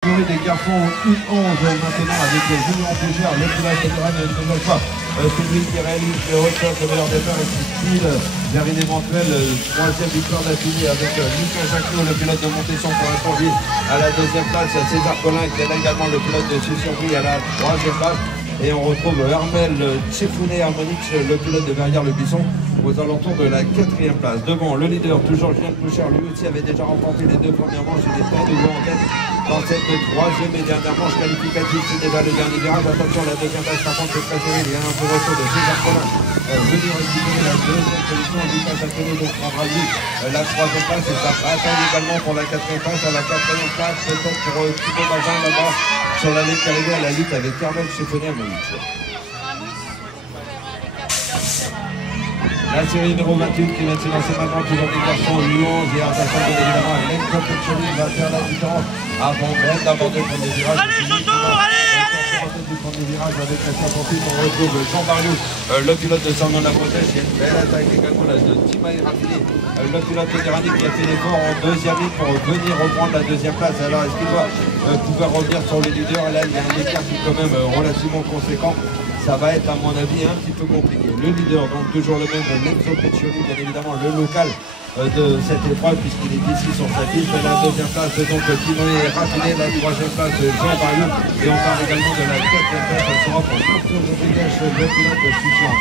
Des garçons U11 maintenant avec Julien Bougère, le pilote de Rennes une nouvelle fois. Celui qui réalise le hauteur de meilleur départ et qui file vers une éventuelle troisième victoire d'affilée avec Lucas Jacquelot, le pilote de Montesson pour l'instant lui à la deuxième place. César Collin qui est là également le pilote de Sussurpris à la troisième place. Et on retrouve Hermel Tchefouné Harmonix, le pilote de Verrières-le-Buisson, aux alentours de la quatrième place. Devant le leader, toujours Julien Clouchard, lui aussi avait déjà remporté les deux premières manches. Il est très de en tête dans cette troisième et dernière manche qualificative. C'est déjà le dernier virage. Attention, la deuxième place par contre c'est très serré. Il y a un peu retour de César Collin. Venir récupérer la deuxième position. Lucas Jacquelot donc prendra lui la troisième place et ça attend également pour la quatrième place. À la quatrième place, peut-être pour Thibaut Bazin là-bas sur la ligne arrivée à la lutte avec Hermel Tchefouné Harmonix. La série numéro 28 qui vient de s'élancer maintenant, toujours des garçons U11 et attention bien évidemment à Lenko Petcholi va faire la différence avant même d'aborder le premier virage. Allez Jojo, allez du premier virage avec la ensuite on retrouve Jean Barriou, le pilote de Saint-Nom la Bretagne. Il y a une belle attaque également là, de Timaï Rafini, le pilote de Rani qui a fait l'effort en deuxième ligne pour venir reprendre la deuxième place. Alors est-ce qu'il va pouvoir revenir sur les leaders? Là il y a un écart qui est quand même relativement conséquent. Ça va être à mon avis un petit peu compliqué. Le leader, donc toujours le même, Lenzo Petcholi, bien évidemment le local de cette épreuve puisqu'il est ici sur sa piste. La deuxième place donc Timothée Raffiné, la troisième place Jean Barriou et on parle également de la quatrième place. Elle sera pour Arthur Rodriguez, le pilote de Succion.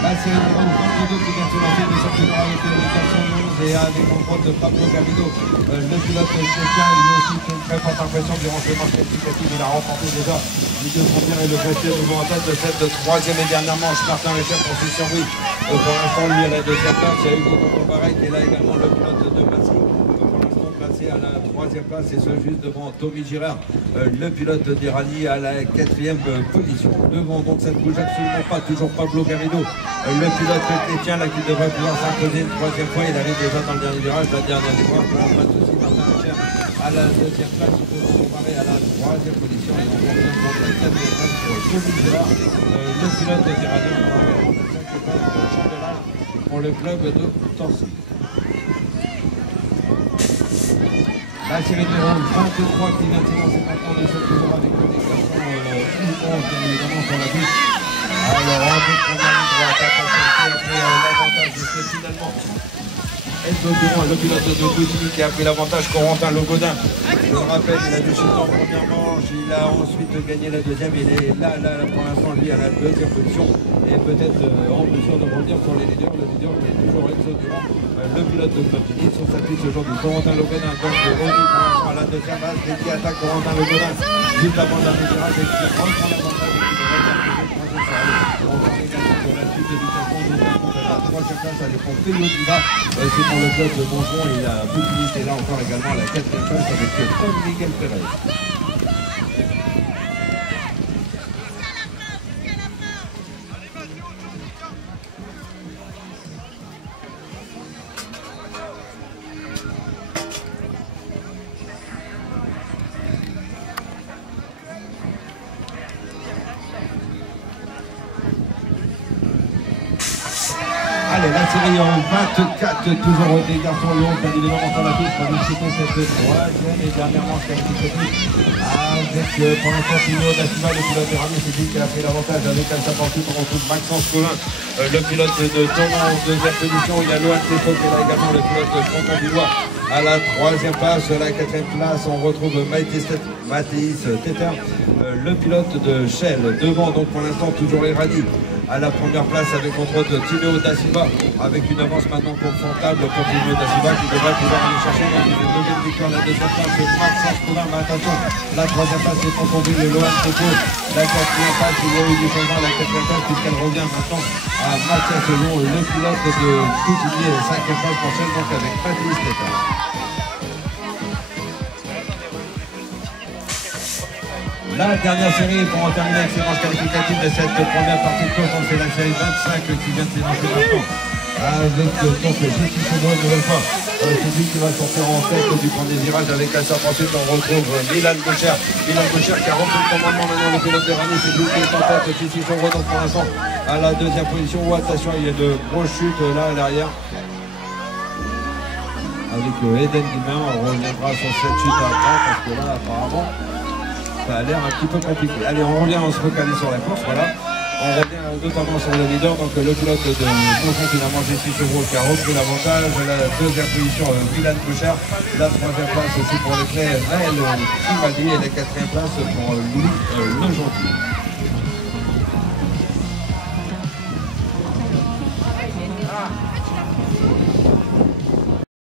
La série numéro 22 qui vient de se lancer de cette avec les garçons et avec mon pote Pablo Garrido, le pilote chrétien, lui aussi fait une très forte impression durant ces manches qualificatives. Il a remporté déjà les deux premières et le Brésil nouveau en tête de cette troisième et dernière manche. Martin Richer pour Sussurpris. Pour l'instant, lui à la deuxième place. Il y a Hugo Tonton-Barret qui est là également le pilote de Massy. Placé à la troisième place et ce juste devant Tommy Girard, le pilote d'Irani à la quatrième position. Devant donc ça ne bouge absolument pas, toujours Pablo Garrido, le pilote chrétien là qui devrait pouvoir s'imposer une troisième fois. Il arrive déjà dans le dernier virage, la dernière ligne. Pas de souci, Martin Richer à la deuxième place, il faut comparer à la troisième position. Et on revient donc la quatrième place pour Tommy Girard, le pilote d'Irani pour le club de Torcy. La série numéro 23 qui vient de s'élancer maintenant de ce toujours avec des garçons U11 bien évidemment sur la piste. Alors en toute première ligne droite, attention l'avantage de ce finalement le pilote de Gaudini qui a pris l'avantage, Corentin Logodin. Je le rappelle, il a dû chuter en première manche, il a ensuite gagné la deuxième, il est là pour l'instant lui à la deuxième position et peut-être en mesure de revenir sur les leaders. Le leader qui est toujours Enzo Durand, le pilote de Gaudini sur sa piste aujourd'hui. Corentin Logodin donc revient pour l'instant à la deuxième base, et qui attaque Corentin Logodin juste avant le dernier virage et qui reprend l'avantage et qui devrait s'imposer le troisième virage. On parle également de la suite de Ducasson, la troisième place, elle est pour Théo Diva, c'est pour le club de Bonjon et il a bouclé là encore également la quatrième place avec Paul Miguel Pérez. Allez, la série en 24, toujours des garçons Lyon, bien évidemment sur la piste, pour discuter cette troisième et dernière manche qualificative avec pour l'instant Tino da Silva, le pilote de Rami, c'est lui qui a pris l'avantage avec Alsa Portu. On retrouve Maxence Collin, le pilote de Tonon en deuxième position. Il y a Lohan Tessot qui est là également, le pilote de Canton du Loir à la troisième place. À la quatrième place, on retrouve Mathis Teter, le pilote de Shell. Devant donc pour l'instant toujours Irani à la première place avec entre autres Tino da Silva avec une avance maintenant confortable pour Tino da Silva qui devrait pouvoir aller chercher dans une nouvelle victoire. La deuxième place c'est Maxence Collin, mais attention, la troisième place c'est Canton de Lohan Tessot. La quatrième place, il y a eu du changement à la quatrième place puisqu'elle revient maintenant à Mathias Lyon, le pilote de Coutinier, cinquième place pour Shell donc avec Patrice Teter. La dernière série pour en terminer avec ces manches qualificatives de cette première partie de course, c'est la série 25 qui vient de s'élancer maintenant avec donc Jessie Chevreau une nouvelle fois. C'est lui qui va sortir en tête du premier virage avec la serpe. Ensuite on retrouve Milan Gaucher. Milan Gaucher qui a repris le commandement maintenant, le pilote de Rani, c'est lui qui est en tête. Jessie Chevreau donc pour l'instant à la deuxième position. Oh, attention, il y a de grosses chutes là à l'arrière. Avec Eden Guimain, on reviendra sur cette chute après parce que là apparemment ça a l'air un petit peu compliqué. Allez, on revient, on se recaler sur la course, voilà. On revient notamment sur le leader, donc le pilote de Bonjon finalement, Jessie Chevreau qui a repris l'avantage. La deuxième position, Milan Gaucher. La troisième place aussi pour les clés, Naël Grimaldi. Et la quatrième place pour Louis Legentil.